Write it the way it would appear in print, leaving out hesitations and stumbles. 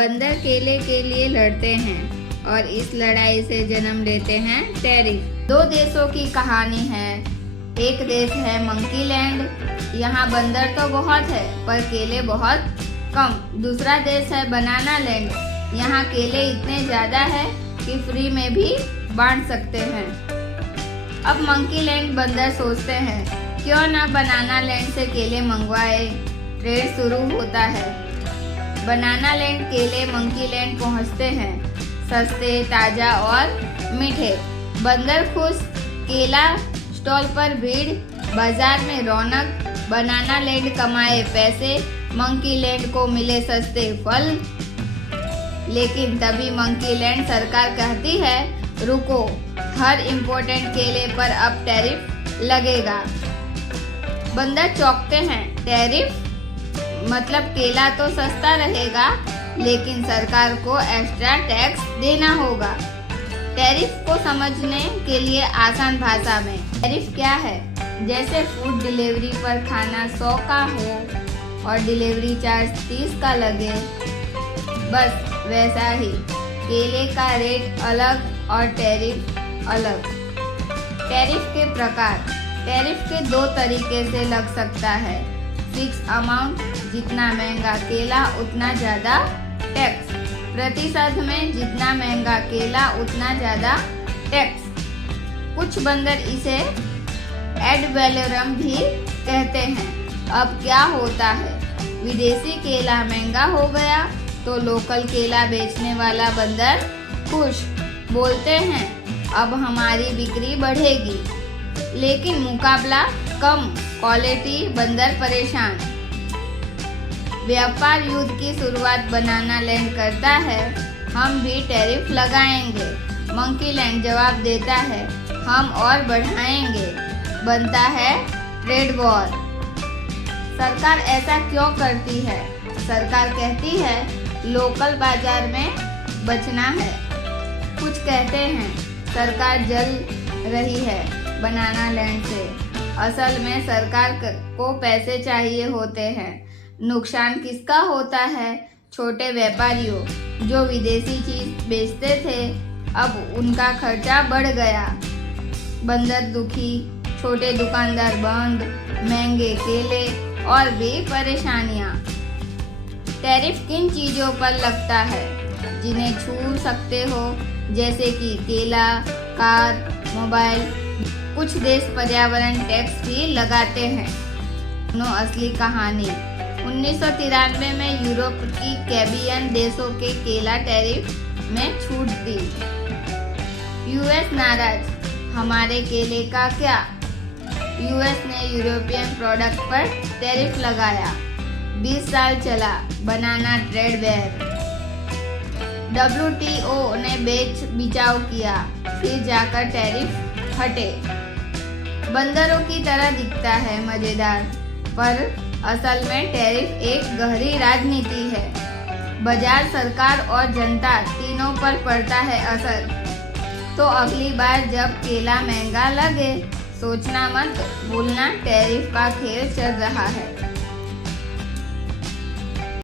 बंदर केले के लिए लड़ते हैं और इस लड़ाई से जन्म लेते हैं टैरिफ। दो देशों की कहानी है। एक देश है मंकी लैंड, यहाँ बंदर तो बहुत है पर केले बहुत कम। दूसरा देश है बनाना लैंड, यहाँ केले इतने ज़्यादा है कि फ्री में भी बांट सकते हैं। अब मंकी लैंड बंदर सोचते हैं क्यों ना बनाना लैंड से केले मंगवाए। ट्रेड शुरू होता है। बनाना लैंड केले मंकी लैंड पहुंचते हैं, सस्ते, ताज़ा और मीठे। बंदर खुश, केला स्टॉल पर भीड़, बाजार में रौनक। बनाना लैंड कमाए पैसे, मंकी लैंड को मिले सस्ते फल। लेकिन तभी मंकी लैंड सरकार कहती है रुको, हर इम्पोर्टेंट केले पर अब टैरिफ लगेगा। बंदर चौंकते हैं, टैरिफ मतलब केला तो सस्ता रहेगा लेकिन सरकार को एक्स्ट्रा टैक्स देना होगा। टैरिफ को समझने के लिए आसान भाषा में, टैरिफ क्या है? जैसे फूड डिलीवरी पर खाना 100 का हो और डिलीवरी चार्ज 30 का लगे, बस वैसा ही केले का रेट अलग और टैरिफ अलग। टैरिफ के प्रकार, टैरिफ के दो तरीके से लग सकता है। फिक्स अमाउंट, जितना महंगा केला उतना ज़्यादा टैक्स। प्रतिशत में, जितना महंगा केला उतना ज़्यादा टैक्स। कुछ बंदर इसे एड वैलोरम भी कहते हैं। अब क्या होता है, विदेशी केला महंगा हो गया तो लोकल केला बेचने वाला बंदर खुश, बोलते हैं अब हमारी बिक्री बढ़ेगी। लेकिन मुकाबला कम, क्वालिटी, बंदर परेशान। व्यापार युद्ध की शुरुआत बनाना लैंड करता है, हम भी टैरिफ लगाएंगे। मंकी लैंड जवाब देता है हम और बढ़ाएंगे। बनता है ट्रेड वॉर। सरकार ऐसा क्यों करती है? सरकार कहती है लोकल बाजार में बचना है। कुछ कहते हैं सरकार जल रही है बनाना लैंड से। असल में सरकार को पैसे चाहिए होते हैं। नुकसान किसका होता है? छोटे व्यापारियों जो विदेशी चीज बेचते थे, अब उनका खर्चा बढ़ गया। बंदर दुखी, छोटे दुकानदार बंद, महंगे केले और भी परेशानियां। टैरिफ किन चीज़ों पर लगता है जिन्हें छू सकते हो, जैसे कि केला, कार, मोबाइल। कुछ देश पर्यावरण टैक्स भी लगाते हैं। असली कहानी, 1993 में यूरोप की कैरिबियन देशों के केला टैरिफ में छूट दी। यूएस नाराज, हमारे केले का क्या? यूएस ने यूरोपियन प्रोडक्ट पर टैरिफ लगाया। 20 साल चला बनाना ट्रेड वेयर। WTO ने बेच बिचाव किया, फिर जाकर टैरिफ हटे। बंदरों की तरह दिखता है मजेदार, पर असल में टैरिफ एक गहरी राजनीति है। बाजार, सरकार और जनता तीनों पर पड़ता है असर। तो अगली बार जब केला महंगा लगे, सोचना मत भूलना टैरिफ का खेल चल रहा है।